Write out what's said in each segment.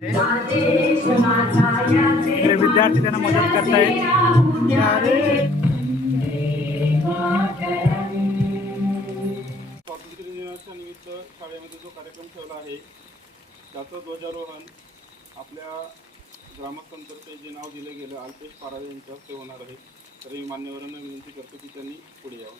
विद्यार्थी त्यांना मदत करतायत. स्वातंत्र्य दिनाच्या निमित्त शाळेमध्ये जो कार्यक्रम ठेवला आहे त्याचं ध्वजारोहण आपल्या ग्रामस्थांतर्फे जे नाव दिलं गेलं अल्पेश पारावे यांच्या हस्ते होणार आहे. तर मी मान्यवरांना विनंती करतो की त्यांनी पुढे यावं.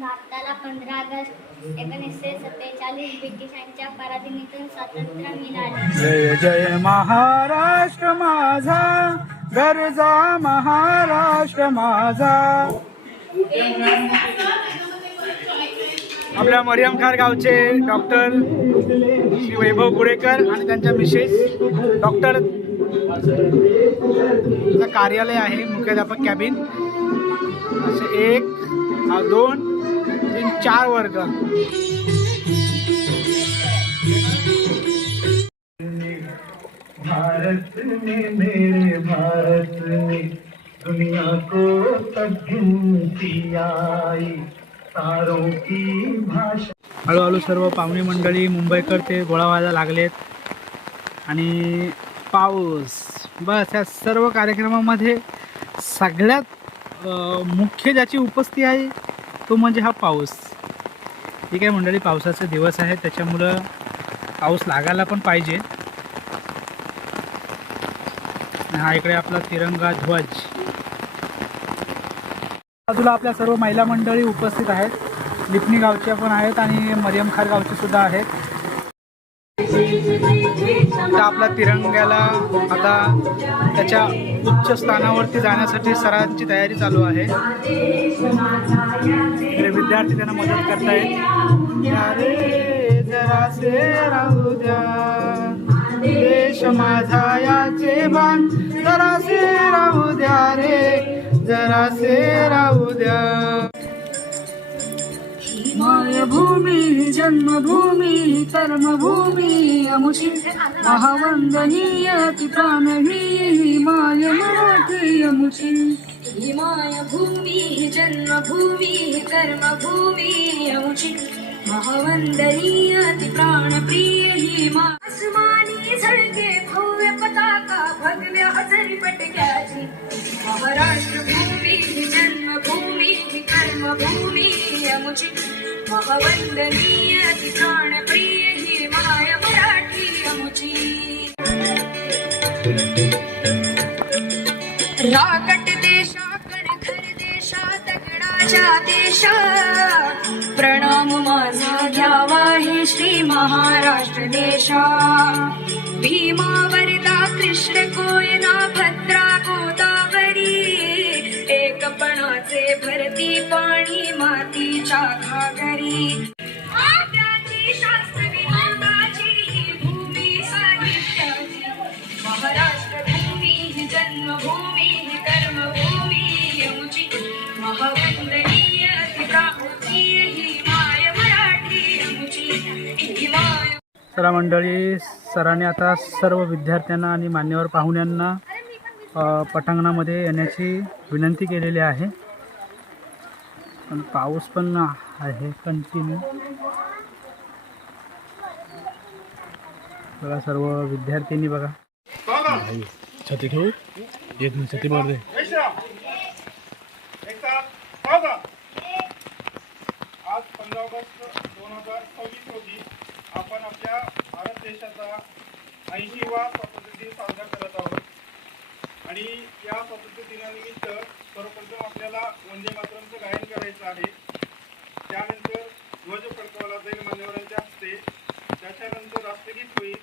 भारताला 15 ऑगस्ट 1947 ब्रिटिशांच्या पराधीनीतून स्वातंत्र्य मिळाले. जय जय महाराष्ट्र माझा, गरजा महाराष्ट्र माझा. आपल्या मरियम खार गावचे डॉक्टर श्री वैभव गुडेकर आणि त्यांच्या मिसेस डॉक्टर कार्यालय आहे, मुख्याध्यापक कॅबिन. असे 1 2 3 4 वर्ग. भारत ने मेरे भारत ने दुनिया को तब्दीली आई, तारों की भाषा. हळूहळू सर्व पाहुणे मंडळी मुंबईकर ते गोळा व्हायला लागलेत आणि पाऊस. बस या सर्व कार्यक्रमामध्ये सगळ्यात मुख्य ज्याची उपस्थिती आहे तो म्हणजे हा पाऊस. ठीक आहे मंडळी, पावसाचे दिवस आहेत त्याच्यामुळं पाऊस लागायला पण पाहिजे. हा इकडे आपला तिरंगा ध्वज. बाजूला आपल्या सर्व महिला मंडळी उपस्थित आहेत. लिपणी गावच्या पण आहेत आणि मरियम खार गावचे सुद्धा आहेत. आता आपल्या तिरंग्याला आता त्याच्या उच्च स्थानावरती जाण्यासाठी सरांची तयारी चालू आहे. विद्यार्थी त्यांना मदत करतायत. जरासे राहू द्या देश माझा याचे भान, जरासे राहू द्या रे, जरासे राहू द्या. मायभूमी जन्मभूमी कर्मभूमी अमुची, महावंदनीय ती प्राणही माय मराठी अमुची. मायभूमी जन्मभूमी कर्मभूमी अमुची, महावंदनीय ती प्राणप्रिय ही मा. आसमानी झळके भव्य पताका भगव्या हजरी पटक्याची, महाराष्ट्र भूमी जन्मभूमी कर्मभूमी अमुची, महावंदनीय ती प्राणप्रिय ही माय मराठी अमुची. राकट देशा कणखर देशा दगडाच्या देशा, प्रणाम माझा घ्यावा हे श्री महाराष्ट्र देशा. भीमा वरदा कृष्ण कोयना भद्रा गोदावरी, एकपणाचे भरती पाणी मातीच्या घागरी. आपल्याची शास्त्र विनोदाची ही भूमी साहित्याची, महाराष्ट्र भूमी ही जन्मभूमी ही कर्मभूमी अमुची, महावंदनीय ती प्राणप्रिय ही माय मराठी अमुची. ही माय. चला मंडळी, सरांनी आता सर्व विद्यार्थ्यांना आणि मान्यवर पाहुण्यांना पटांगणामध्ये येण्याची विनंती केलेली आहे. पण पाऊस पण आहे कंटिन्यू. बघा सर्व विद्यार्थ्यांनी बघा छत्री घेऊ एक मी छत्री मार दे. आज 15 ऑगस्ट 2026 रोजी आपण आपल्या भारत देशाचा 80वा स्वातंत्र्य दिन साजरा करत आहोत. आणि या स्वातंत्र्य दिनानिमित्त सर्वप्रथम आपल्याला वंदे मातरमचं गायन करायचं आहे. त्यानंतर ध्वज फडकवला जाईल मान्यवरांच्या हस्ते. त्याच्यानंतर राष्ट्रगीत होईल.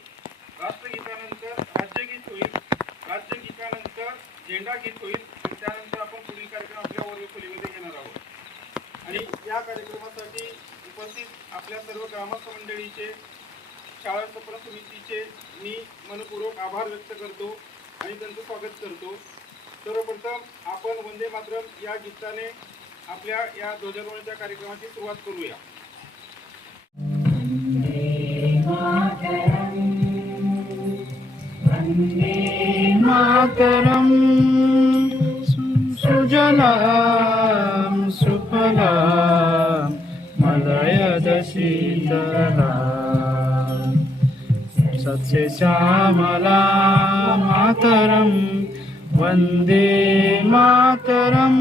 राष्ट्रगीतानंतर राज्यगीत होईल. राज्यगीतानंतर झेंडा गीत होईल. त्यानंतर आपण पुढील कार्यक्रम आपल्या वर्गखोलीमध्ये घेणार आहोत. आणि या कार्यक्रमासाठी उपस्थित आपल्या सर्व ग्रामस्थ मंडळीचे, शाळा स्थापना समितीचे मी मनपूर्वक आभार व्यक्त करतो आणि त्यांचं स्वागत करतो. सर्वप्रथम आपण वंदे मातरम या गीताने आपल्या या ध्वजारोहणाच्या कार्यक्रमाची सुरुवात करूया. मातरम सुजलाम सुफलाम मलयज शीतलाम सत्य श्यामला मातरम वंदे मातरम.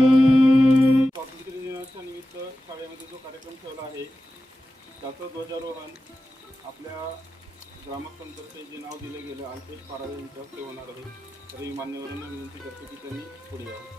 स्वातंत्र्य दिनाच्या निमित्त शाळेमध्ये जो कार्यक्रम ठेवला आहे त्याचं ध्वजारोहण आपल्या ग्रामस्थांतर्फे जे नाव दिले गेलं अल्पेश पारावे यांच्या हस्ते होणार आहे. तर मी मान्यवरांना विनंती करतो की त्यांनी पुढे यावं.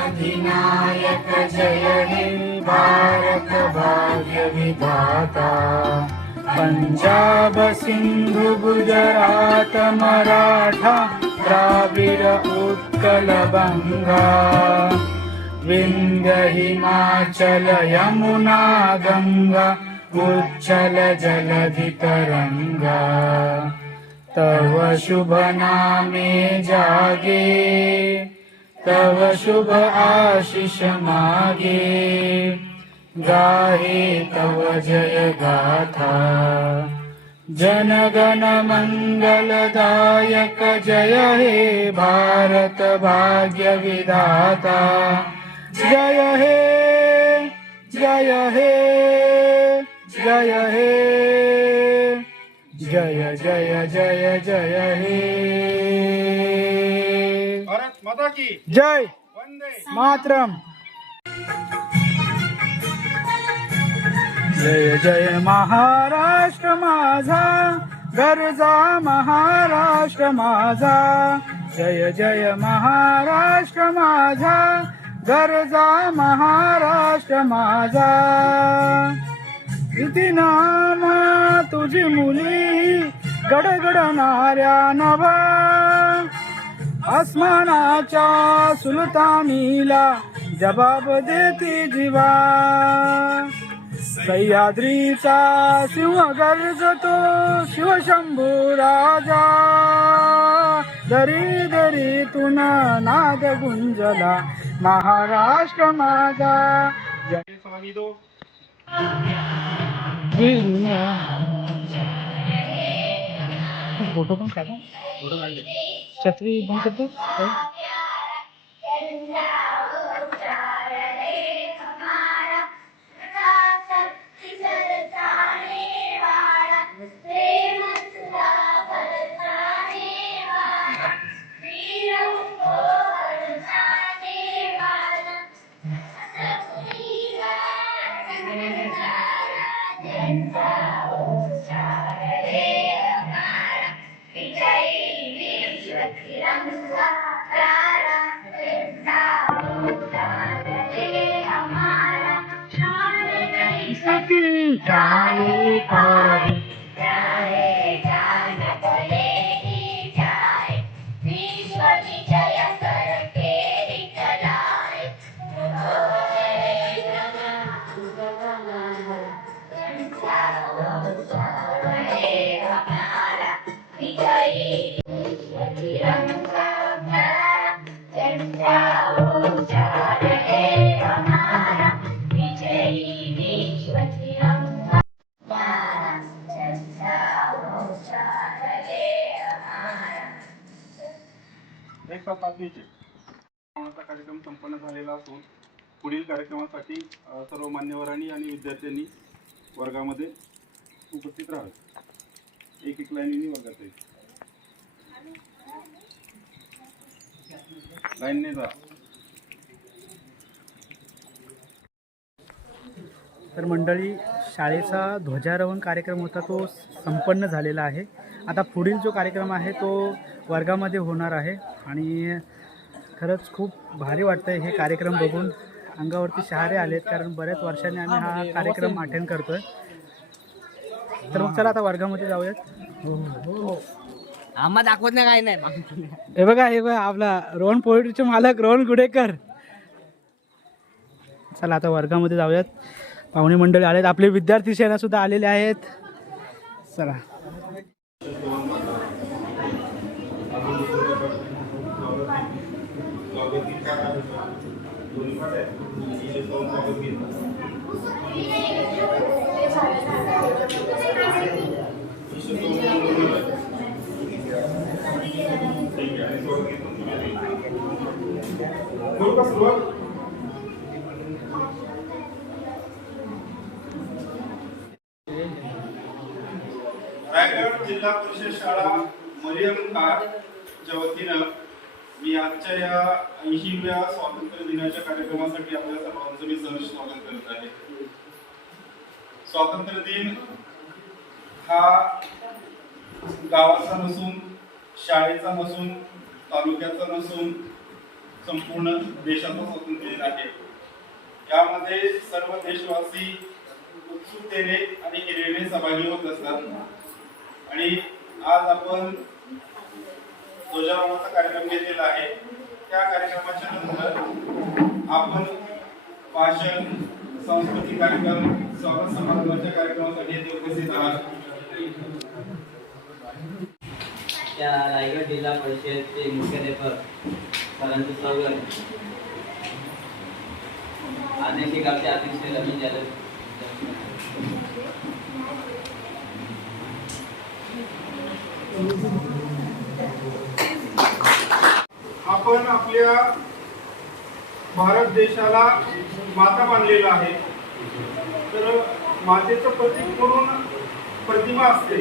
अधिनायक जय हे भारत भाग्य विधाता. पंजाब सिंधु गुजरात मराठा द्राविड उत्कल बंगा. विंध्य हिमाचल यमुना गंगा उच्चल जलधि तरंगा. तव शुभ नामे जागे तव शुभ आशीष मागे. गाहे तव जय गाथा जन गण मंगलदायक जय हे भारत भाग्य विधाता. जय हे जय हे जय हे जय जय जय जय हे. भारत माता की जय वंदे मातरम. जय जय महाराष्ट्र माझा गरजा महाराष्ट्र माझा. जय जय महाराष्ट्र माझा गरजा महाराष्ट्र माझा. किती नामा तुझी मुली गडगडणाऱ्या नभा. आसमानाच्या सुलतानीला जबाब देती जीवा. सह्याद्रीचा सिंह गर्जतो शिवशंभू राजा. दरी दरीतून नाद गुंजला महाराष्ट्र माझा. स्वागतो फोटो पण काढा. छत्री बंद करतो. साधनेचे कार्यक्रम संपन्न झालेला असून पुढील कार्यक्रमासाठी सर्व मान्यवरांनी आणि विद्यार्थ्यांनी वर्गामध्ये उपस्थित राहावे. एक लाईनीने वर्गात येईल. लाईनने जा. तर मंडळी, शाळेचा ध्वजारोहण कार्यक्रम होता तो संपन्न झालेला आहे. आता पुढील जो कार्यक्रम आहे तो वर्गामध्ये होणार आहे आणि खरंच खूप भारी वाटतं आहे हे कार्यक्रम बघून. अंगावरती शहारे आलेत, कारण बऱ्याच वर्षांनी आम्ही हा कार्यक्रम अटेंड करतो आहे. तर मग चला आता वर्गामध्ये जाऊयात. आम्हा दाखवत नाही काही नाही. हे बघा आपला रोहन पोएट्रीचे मालक रोहन गुडेकर. चला आता वर्गामध्ये जाऊयात. पाहुणे मंडळी आलेत, आपले विद्यार्थी सेना सुद्धा आलेले आहेत. चला. रायगड जिल्हा परिषद शाळा मरियम च्या वतीनं मी आजच्या या 80व्या स्वातंत्र्य दिनाच्या कार्यक्रमासाठी आपल्या सर्वांचं मी सहर्ष स्वागत करत आहे. स्वातंत्र्य दिन हा गावाचा नसून, शाळेचा नसून, तालुक्याचा नसून संपूर्ण देशाचा स्वातंत्र्य दिन आहे. यामध्ये सर्व देशवासी उत्सुकतेने आणि हिरिरीने सहभागी होत असतात. आणि आज आपण ध्वजारोहणाचा कार्यक्रम घेतलेला आहे. त्या कार्यक्रमाच्या नंतर आपण भाषण, सांस्कृतिक कार्यक्रम, स्वागत समारंभाच्या कार्यक्रमासाठी येथे उपस्थित आहात. त्या रायगड जिल्हा परिषदचे मुख्याध्यापक सरांचं स्वागत. शिक्षकाचे अतिशय लग्न झालं. आपण आपल्या भारत देशाला माता मानलेला आहे. तर मातेचं प्रतीक म्हणून प्रतिमा असते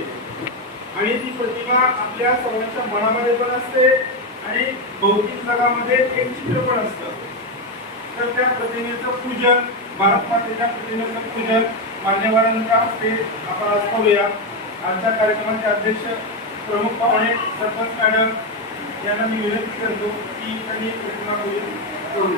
आणि ती प्रतिमा आपल्या सर्वांच्या मनामध्ये पण असते आणि भौतिक जगामध्ये एक चित्र पण असतं. तर त्या प्रतिमेचं पूजन, भारत मातेच्या प्रतिमेचं पूजन मान्यवरांच्या हस्ते आपण आज करूया. आजच्या कार्यक्रमाचे अध्यक्ष प्रमुख पाहुणे सरपंच मॅडम यांना मी विनंती करतो की त्यांनी प्रतिमा पूजन करू.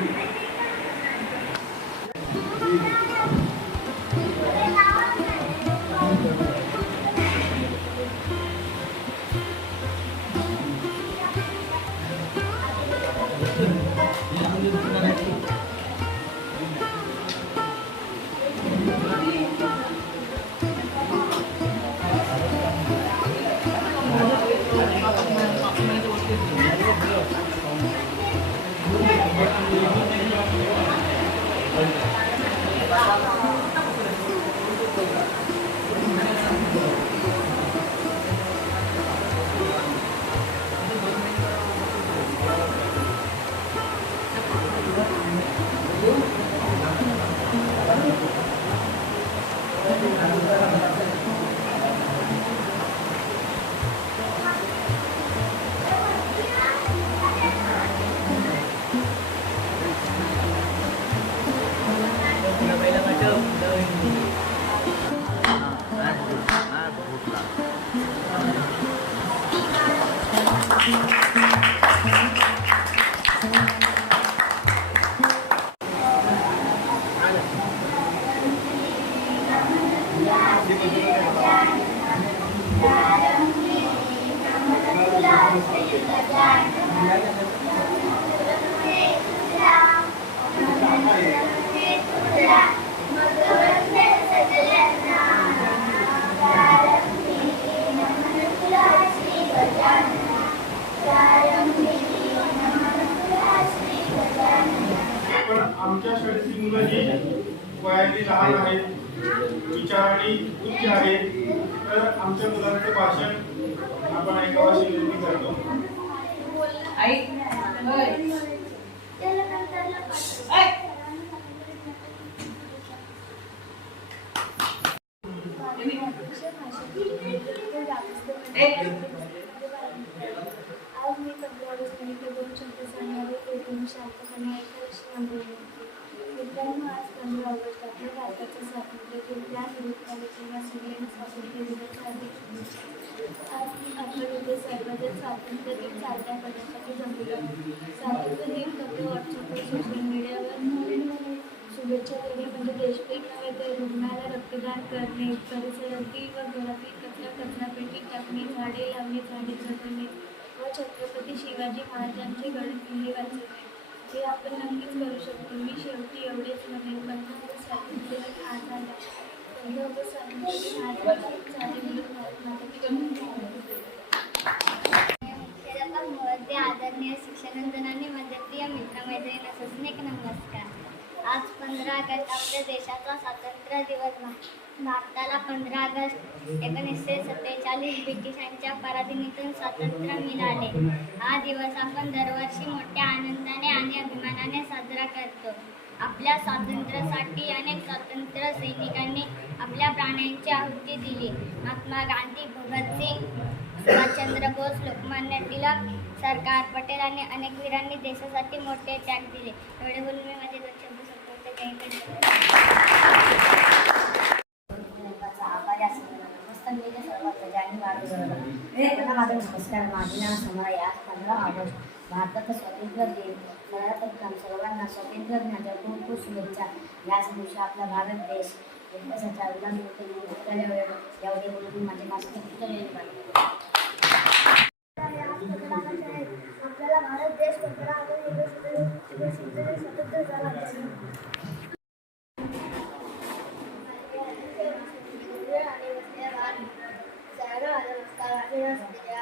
आमच्या शाळेतील मुलं जी वयाने लहान आहेत, विचाराने उच्च आहेत, तर आमच्या मुलांचे भाषण आपण ऐकावं अशी विनंती करतो. आज मी 15 ऑगस्ट निमित्त 2 शब्द सांगणार आहे. 1958 मित्रांनो, आज 15 ऑगस्ट आपल्या भारताचं स्वातंत्र्य दिन. या निमित्ताने किंवा सगळ्यांना स्वातंत्र्य दिनाच्या हार्दिक शुभेच्छा. आज आपण इथे सर्वजण स्वातंत्र्य दिन साजरा करण्यासाठी जमलो आहोत. स्वातंत्र्य दिन फक्त व्हॉट्सअपवर सोशल मीडियावर शुभेच्छा देणे म्हणजे देशप्रेम नव्हे, तर रुग्णाला रक्तदान करणे, परिसरातील व घरातील कचरापेटीत टाकणे, झाडे लावणे, झाडे जगवणे व छत्रपती शिवाजी महाराजांचे गडकिल्ले वाचवणे हे आपण नक्कीच करू शकतो. मी शेवटी एवढेच म्हणेन, 15 ऑगस्ट स्वातंत्र्य दिन आज आला. 15 ऑगस्ट स्वातंत्र्य दिन आज आला. चालेल म्हणून भारत माता की जय. मुख्याध्यापक आदरणीय शिक्षकवृंद आणि माझे प्रिय मित्रमैत्रिणी सस्नेक नमस्कार. आज 15 ऑगस्ट आपल्या देशाचा स्वातंत्र्य दिवस. भारताला 15 ऑगस्ट 1947 ब्रिटिशांच्या पराधीनीतून स्वातंत्र्य मिळाले. हा दिवस आपण दरवर्षी मोठ्या आनंदाने आणि अभिमानाने साजरा करतो. आपल्या स्वातंत्र्यासाठी अनेक स्वातंत्र्य सैनिकांनी आपल्या प्राणांची आहुती दिली. महात्मा गांधी, भगतसिंग, सुभाषचंद्र बोस, लोकमान्य टिळक, सरदार पटेल आणि अनेक वीरांनी देशासाठी मोठे त्याग दिले. एवढे बोलून मी माझे 2 शब्द नमस्कार. माझे नाव समय. आज 15 ऑगस्ट भारताचा स्वातंत्र्य दिन. सर्वांना स्वातंत्र्य दिनाच्या खूप खूप शुभेच्छा. याच दिवशी आपला भारत देश देशाच्या एवढे बोलून माझे मास्टर आपल्याला भारत देश 15 ऑगस्ट स्वतंत्र झाला.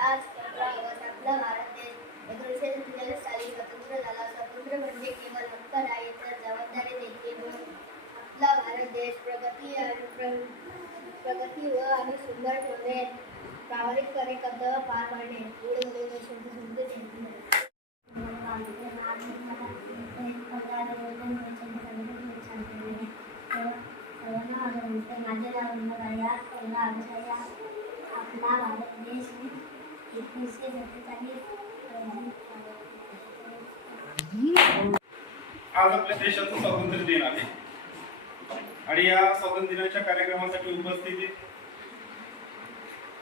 आज 15 ऑगस्ट आपला भारत देश 1947 साली स्वतंत्र झाला. स्वातंत्र्य म्हणजे केवळ हक्क नाही, तर जबाबदारी देखील. आपला भारत देश प्रगती व आणि सुंदर ठेवणे, प्रामाणिकपणे कर्तव्य पार पाडणे माझे नाव आपला भारत देश 1947 आज आपल्या देशाचं स्वातंत्र्य दिन आहे आणि या स्वातंत्र्य दिनाच्या कार्यक्रमासाठी उपस्थित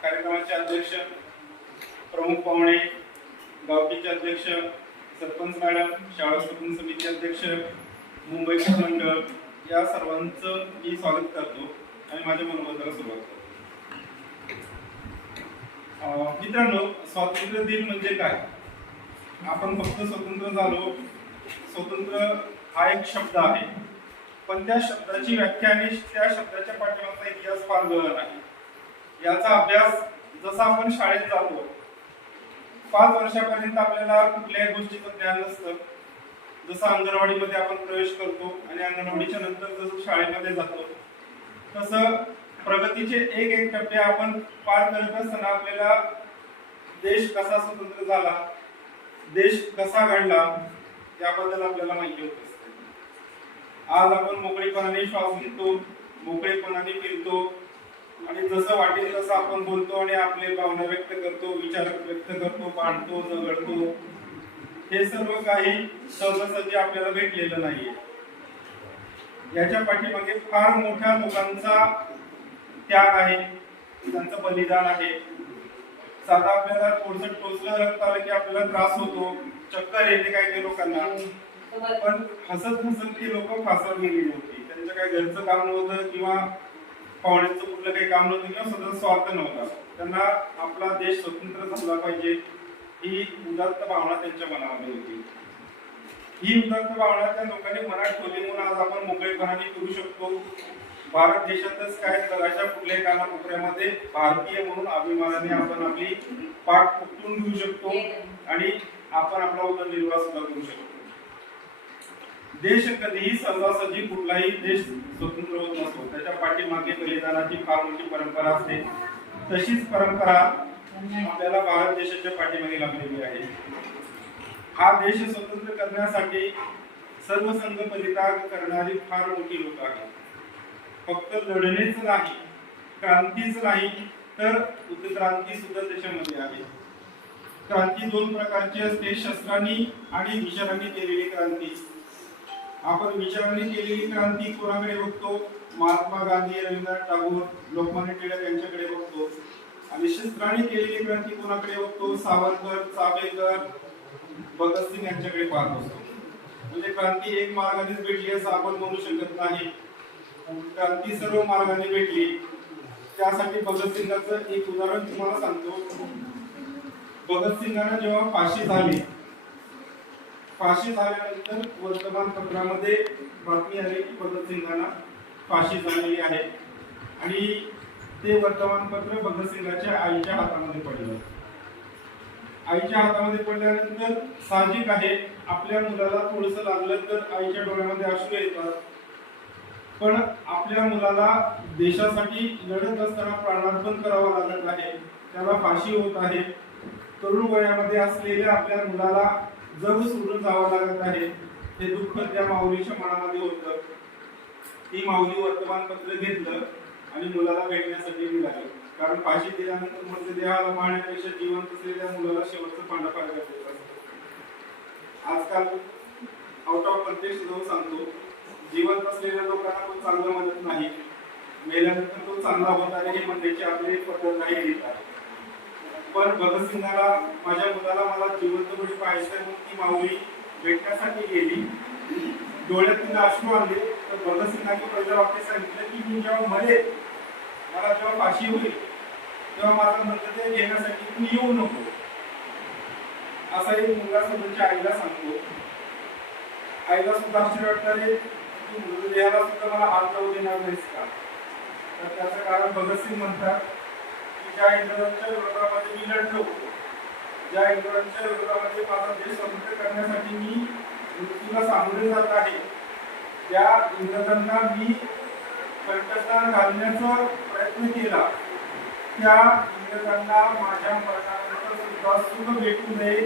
कार्यक्रमाचे अध्यक्ष, प्रमुख पाहुणे, गावकीचे अध्यक्ष, सरपंच मॅडम, शाळा शिक्षण समिती अध्यक्ष, मुंबईकर मंडळ या सर्वांचं मी स्वागत करतो आणि माझ्या मनोगताला सुरुवात करतो. मित्रांनो, स्वातंत्र्य दिन म्हणजे काय? आपण फक्त स्वतंत्र झालो, स्वतंत्र हा एक शब्द आहे, पण त्या शब्दाची व्याख्या आणि त्या शब्दाच्या पाठीमागचा इतिहास फार गहन आहे. याचा अभ्यास जसा आपण शाळेत जातो, 5 वर्षापर्यंत आपल्याला कुठल्याही गोष्टीचं ज्ञान नसतं. जसं अंगणवाडीमध्ये आपण प्रवेश करतो आणि अंगणवाडीच्या नंतर जसं शाळेमध्ये जातो, तसं प्रगतीचे एक टप्पे आपण पार करत असताना आपल्याला देश कसा स्वतंत्र झाला, देश कसा घडला याबद्दल आपल्याला माहिती होत असते. आज आपण मोकळेपणाने श्वास घेतो, मोकळेपणाने फिरतो आणि जसं वाटेल तसं आपण बोलतो आणि आपले भावना व्यक्त करतो, विचार व्यक्त करतो, भांडतो, झगडतो. हे सर्व काही सहजासहजी आपल्याला भेटलेलं नाहीये. याच्या पाठीमागे फार मोठ्या लोकांचा त्याग आहे, त्यांचं बलिदान आहे. साधा आपल्याला थोडंसं टोचलं रक्त आलं की आपल्याला त्रास होतो, चक्कर येते काही लोकांना, पण हसत हसत ती लोक फासावर गेलेली होती. त्यांचं काही घरचं काम नव्हतं किंवा पाहुण्यांचं कुठलं काही काम नव्हतं किंवा स्वतःचा स्वार्थ नव्हता. त्यांना आपला देश स्वतंत्र झाला पाहिजे ही उदात्त भावना त्यांच्या मनामध्ये होती. ही उदात्त भावना त्या लोकांनी मनात ठेवली म्हणून आज आपण मोकळेपणाने करू शकतो. भारत देशातच काय जगाच्या कुठल्याही कानाकोपऱ्यामध्ये भारतीय म्हणून अभिमानाने आपण आपली पाठ फुटून घेऊ शकतो आणि आपण आपला उदरनिर्वाह सुद्धा करू शकतो. देश कधीही सहजासहजी कुठलाही देश स्वतंत्र होत नसतो, त्याच्या पाठीमागे बलिदानाची फार मोठी परंपरा असते. तशीच परंपरा आपल्याला भारत देशाच्या पाठीमागे लागलेली आहे. हा देश स्वतंत्र करण्यासाठी सर्व संघ परित्याग करणारी फार मोठी लोक आहेत. फक्त लढणेच नाही, क्रांतीच नाही, तर उत्क्रांती सुद्धा त्याच्यामध्ये आहे. क्रांती दोन प्रकारची असते, शस्त्रांनी आणि विचारांनी केलेली क्रांती. आपण विचारांनी केलेली क्रांती कोणाकडे बघतो? महात्मा गांधी, रवींद्रनाथ टागोर, लोकमान्य टिळक यांच्याकडे बघतो. आणि शस्त्रांनी केलेली क्रांती कोणाकडे बघतो? सावरकर, चाफेकर, भगतसिंग यांच्याकडे पाहत असतो. म्हणजे क्रांती एक मार्गानेच भेटली असं आपण म्हणू शकत नाही. क्रांती सर्व मार्गाने भेटली. त्यासाठी भगतसिंगाचं एक उदाहरण तुम्हाला सांगतो. भगतसिंगांना जेव्हा फाशी झाली, फाशी झाल्यानंतर वर्तमानपत्रामध्ये बातमी आली की भगतसिंगांना फाशी झालेली आहे. आणि ते वर्तमानपत्र भगतसिंगाच्या आईच्या हातामध्ये पडलं. आईच्या हातामध्ये पडल्यानंतर साहजिक आहे, आपल्या मुलाला थोडंसं लागलं तर आईच्या डोळ्यामध्ये अश्रू येतात. पण आपल्या मुलाला देशासाठी लढत असताना प्राणार्पण करावं लागत आहे, त्याला फाशी होत आहे. तरुण वयामध्ये असलेल्या आपल्या मुलाला जग सोडून जावं लागत आहे. हे दुःख त्या माऊलीच्या मनामध्ये होतं. ती माऊली वर्तमानपत्र घेतलं आणि मुलाला भेटण्यासाठी निघाली. कारण फाशी दिल्यानंतर मृतदेहाला पाहण्यापेक्षा जिवंत असलेल्या मुलाला शेवटचं पांडा फार गरजेचं असतं. आजकाल आउट ऑफ कंटेक्स्ट जाऊन सांगतो, जिवंत असलेल्या लोकांना पण चांगलं म्हणत नाही, मेल्यानंतर तो चांगला होत आहे हे म्हणण्याची आपली पद्धत नाही येत आहे. पण भगतसिंगाला, माझ्या मुलाला मला जिवंतपणे पाहायचं म्हणून ती माऊली भेटण्यासाठी गेली. डोळ्यात तिला अश्रू आणले. तर भगतसिंगांनी पहिल्या वाक्य सांगितलं की मी जेव्हा मरेल, मला जेव्हा फाशी होईल, तेव्हा माझा मृतदेह घेण्यासाठी तू येऊ नको, असा एक मुलगा स्वतःच्या आईला सांगतो. आईला सुद्धा आश्चर्य वाटणारे, तू मृतदेहाला सुद्धा मला हात लावू देणार नाहीस का? तर त्याचं कारण भगतसिंग म्हणतात की ज्या इंग्रजांच्या विरोधामध्ये मी लढलो होतो, ज्या इंग्रजांच्या विरोधामध्ये माझा देश स्वतंत्र करण्यासाठी मी मृत्यूला सामोरे जात आहे, त्या इंग्रजांना मी कंठस्नान घालण्याचा प्रयत्न केला. त्या इंग्रजांना माझ्या मरणानंतर सुद्धा सुख भेटू नये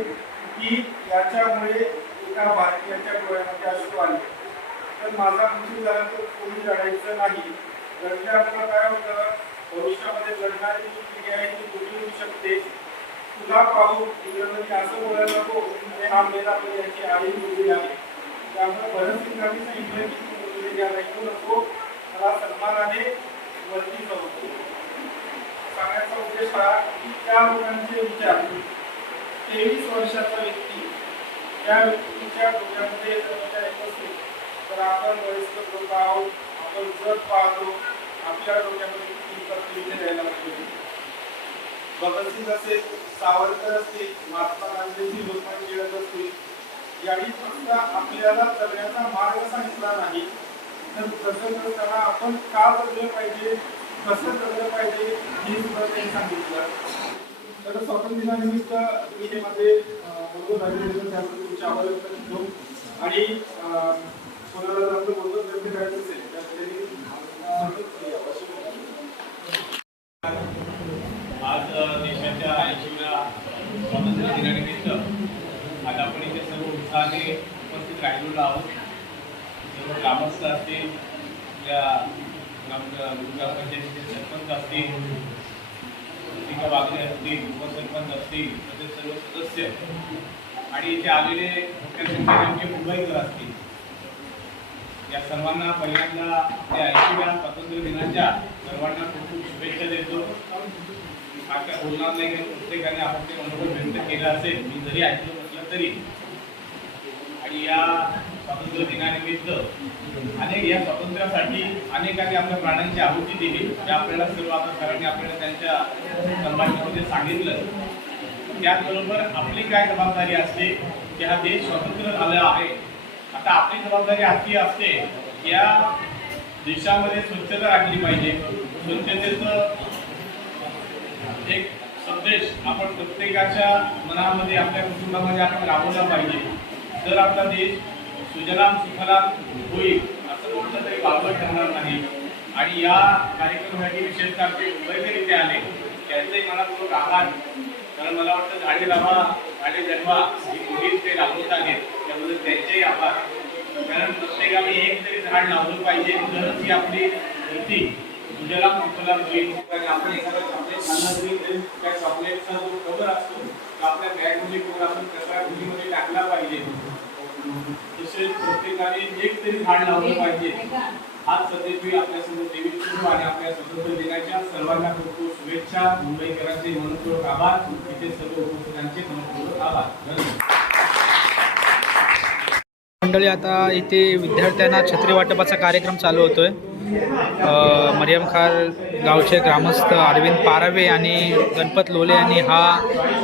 की याच्यामुळे एका भारतीयाच्या डोळ्यामध्ये अश्रू आले. तर माझा मृत्यू झाला तर कोणी लढायचं नाही. लढल्यामुळे काय होतं, भविष्यामध्ये लढणारी जी पिढी आहे ती दुखी होऊ शकते. तुला पाहू इंग्रजांनी असं बोलायला नको की हा मेला पण याची आई मुलगी आहे. त्यामुळे भगतसिंगांनी सांगितलं की तू मुलगी घ्यायला येऊ नको, मला सन्मानाने वरती जाऊ. सांगायचा उद्देश हा की त्या लोकांचे विचार, 23 वर्षाचा व्यक्ती, त्या व्यक्तीच्या डोक्यामध्ये जर विचार येत असेल तर आपण वयस्कर लोक आहोत, आपण जग पाहतो, आपल्या डोक्यामध्ये किती तकलीफ द्यायला पाहिजे. भगतसिंग असेल, सावरकर असतील, महात्मा गांधीजी, लोकमान्य टिळक असतील, यांनी फक्त आपल्याला जगण्याचा मार्ग सांगितला नाही, तर जगत असताना आपण का जगलं पाहिजे, कसं जगलं पाहिजे हे सुद्धा त्यांनी सांगितलं. तर स्वातंत्र्य दिनानिमित्त मी हे मध्ये बोलतो राहिलेलं, त्याबद्दल तुमच्या आभार व्यक्त करतो. आणि कोणाला जर आपलं बोलतो व्यक्त करायचं असेल तर त्यांनी आज देशाच्या 80व्या स्वातंत्र्य दिनानिमित्त आज आपण इथे सर्व उत्साहाने उपस्थित राहिलेलो आहोत. सर्व ग्रामस्थ असतील, आपल्या ग्रामपंचायतीचे सरपंच असतील, प्रतिका वागणे असतील, उपसरपंच असतील, तसेच सर्व सदस्य आणि इथे आलेले मुख्य संख्येने मुंबईकर असतील, या सर्वांना पहिल्यांदा त्या 80व्या स्वातंत्र्य दिनाच्या सर्वांना खूप खूप शुभेच्छा देतो. काय बोलणार नाही, प्रत्येकाने आपण ते अनुभव व्यक्त केला असेल, मी जरी ऐकलं म्हटलं तरी. आणि या स्वातंत्र्य दिनानिमित्त अनेक या स्वातंत्र्यासाठी अनेकांनी आपल्या प्राणांची आहुती दिली, ते आपल्याला सर्व आता सरांनी आपल्याला त्यांच्या संभाषणामध्ये सांगितलं. त्याचबरोबर आपली काय जबाबदारी असते की हा देश स्वतंत्र झाला आहे, आता आपली जबाबदारी अशी असते या देशामध्ये स्वच्छता राखली पाहिजे. स्वच्छतेचं एक संदेश आपण प्रत्येकाच्या मनामध्ये, आपल्या कुटुंबामध्ये आपण राबवला पाहिजे. तर आपला देश सुजलाम सुफलाम होईल असं म्हटलं तरी वावगं ठरणार नाही. आणि या कार्यक्रमासाठी विशेषतः आमचे मुंबईकर इथे आले, त्यांचंही मनापूर्वक आभार. कारण मला वाटतं झाडे लावा झाडे जन्मा ही मोहीम ते राबवत आहेत त्याबद्दल त्यांचेही आभार. कारण प्रत्येकाने एक तरी झाड लावलं पाहिजे, तरच ही आपली धरती उद्याला मोठला होईल. कारण आपण एखादं चॉकलेट खाल्लं तरी त्या चॉकलेटचा जो कवर असतो तो आपल्या बॅगमध्ये किंवा आपण कचराकुंडीमध्ये टाकला पाहिजे. तसेच प्रत्येकाने एक तरी झाड लावलं पाहिजे. आज सध्या आपल्यासमोर देवी आणि आपल्या स्वातंत्र्य दिनाच्या सर्वांना खूप खूप शुभेच्छा. मुंबईकरांचे मनपूर्वक आभार. इथे सर्व उपस्थितांचे मनपूर्वक आभार. धन्यवाद. मंडळी, आता इथे विद्यार्थ्यांना छत्री वाटपाचा कार्यक्रम चालू होतोय. मरियमखार गावचे ग्रामस्थ अरविंद पारावे आणि गणपत लोले यांनी हा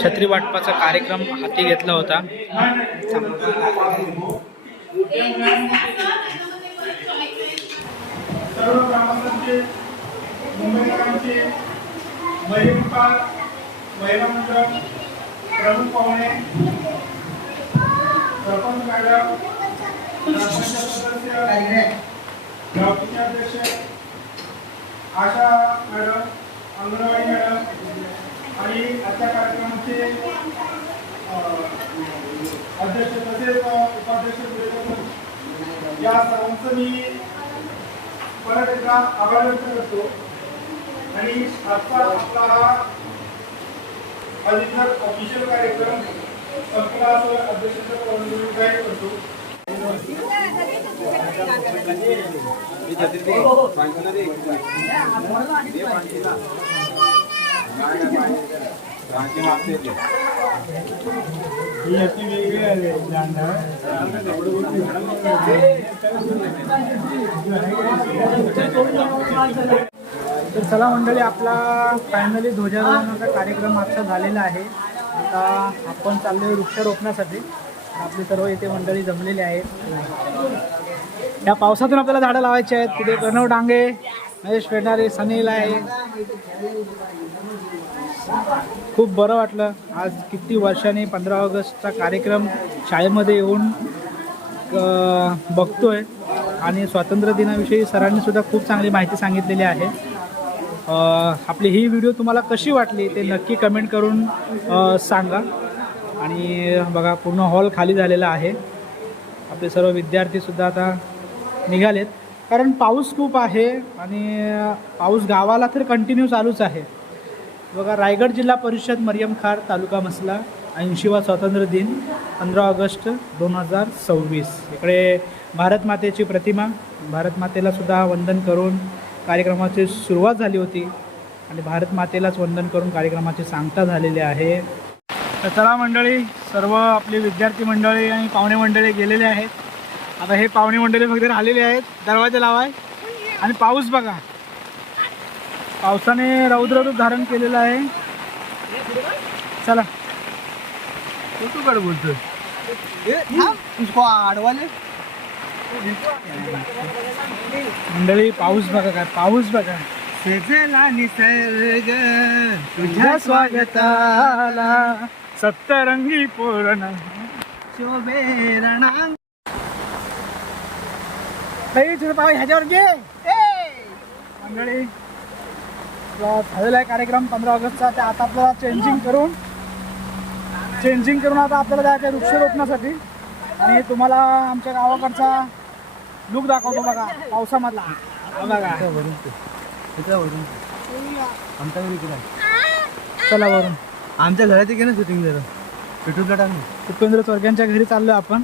छत्री वाटपाचा कार्यक्रम हाती घेतला होता. सर्व ग्रामस्थांचे, मुंबईकरांचे, महिला मंडळ प्रमुख पाहुणे, सरपंच मॅडम, ग्रामपंचायत सदस्य, गावचे अध्यक्ष, आशा मॅडम, अंगणवाडी मॅडम आणि आजच्या कार्यक्रमाचे अध्यक्ष तसेच उपाध्यक्ष, या सर्वांचं मी परत एकदा आभार व्यक्त करतो. आणि आजचा आपला हा अधिकृत ऑफिशियल कार्यक्रम संपला असं अध्यक्षांचा जाहीर करतो. तर चला मंडळी, आपला फायनली ध्वजारोहणाचा कार्यक्रम आजचा झालेला आहे. आता आपण चाललोय वृक्षारोपणासाठी. आपली सर्व इथे मंडळी जमलेली आहेत. या पावसातून आपल्याला झाडं लावायची आहेत. तिथे प्रणव डांगे, महेश पेटारे, सनील आहे. खूप बरं वाटलं. आज किती वर्षांनी 15 ऑगस्टचा कार्यक्रम शाळेमध्ये येऊन बघतोय. आणि स्वातंत्र्य दिनाविषयी सरांनी सुद्धा खूप चांगली माहिती सांगितलेली आहे. आपली ही व्हिडिओ तुम्हाला कशी वाटली ते नक्की कमेंट करून सांगा. आणि बघा, पूर्ण हॉल खाली झालेला आहे. आपले सर्व विद्यार्थीसुद्धा आता निघालेत, कारण पाऊस खूप आहे आणि पाऊस गावाला तर कंटिन्यू चालूच आहे. बघा, रायगड जिल्हा परिषद मरियमखार तालुका मसला 80वा स्वातंत्र्य दिन 15 ऑगस्ट 2026. इकडे भारत मातेची प्रतिमा, भारत मातेला सुद्धा वंदन करून कार्यक्रमाची सुरुवात झाली होती आणि भारत मातेलाच वंदन करून कार्यक्रमाची सांगता झालेली आहे. तर चला मंडळी, सर्व आपली विद्यार्थी मंडळी आणि पाहुणे मंडळी गेलेले आहेत. आता हे पाहुणे मंडळी फक्त राहिलेले आहेत दरवाजा लावाय. आणि पाऊस बघा, पावसाने रौद्र रूप धारण केलेलं आहे. चला, तू कडे बोलतोय मंडळी. पाऊस बघा, काय पाऊस बघा. निसर्ग तुझ्या स्वागताला सप्तरंगी पूर्ण शोभे रणांग. ह्याच्यावर घे मंडळी. झालेला आहे कार्यक्रम 15 ऑगस्टचा. ते आता आपल्याला चेंजिंग करून आता आपल्याला जायचं आहे वृक्षारोपणासाठी. आणि तुम्हाला आमच्या गावाकडचा लुक दाखवतो बघा पावसामधला. बघा आमच्या घरी चला वरून आमच्या घराची घे ना शूटिंग जरा युट्यूबला टाकून. उपेंद्र चोरग्यांच्या घरी चाललो आपण.